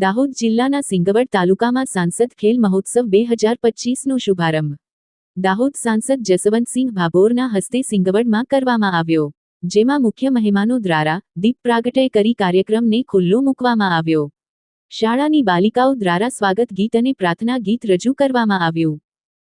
દાહોદ જિલ્લાના સિંગવડ તાલુકામાં સાંસદ ખેલ મહોત્સવ બે હજાર પચીસનો શુભારંભ. દાહોદ સાંસદ જસવંતસિંહ ભાભોરના હસ્તે સિંગવડમાં કરવામાં આવ્યો. જેમાં મુખ્ય મહેમાનો દ્વારા દીપ પ્રાગટય કરી કાર્યક્રમને ખુલ્લો મૂકવામાં આવ્યો. શાળાની બાલિકાઓ દ્વારા સ્વાગત ગીત અને પ્રાર્થના ગીત રજૂ કરવામાં આવ્યું.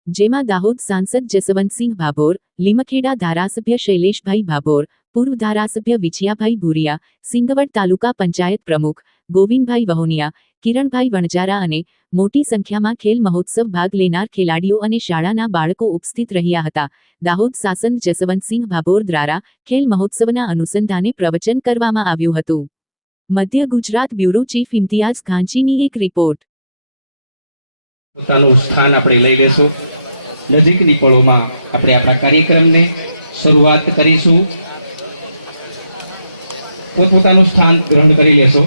જેમાં દાહોદ સાંસદ જસવંતસિંહ ભાભોર, લીમખેડા ધારાસભ્ય શૈલેષભાઈ ભાભોર, પૂર્વ ધારાસભ્ય વિછિયાભાઈ ભૂરિયા, સિંગવડ તાલુકા પંચાયત પ્રમુખ ગોવિંદભાઈ વહોનિયા, કિરણભાઈ વણજારા અને મોટી સંખ્યામાં ખેલ મહોત્સવ ભાગ લેનાર ખેલાડીઓ અને શાળાના બાળકો ઉપસ્થિત રહ્યા હતા. દાહોદ સાસન જસવંતસિંહ ભાભોર દ્વારા ખેલ મહોત્સવના અનુસંધાને પ્રવચન કરવામાં આવ્યું હતું. મધ્ય ગુજરાત બ્યુરો ચીફ ઇમ્તિયાઝ ખાંચીની એક રિપોર્ટ. પોતાનું સ્થાન આપણે લઈ લેશું. નજીકની પળોમાં આપણે આપણા કાર્યક્રમને શરૂઆત કરીશું. પોતપોતાનું સ્થાન ગ્રહણ કરી લેશો.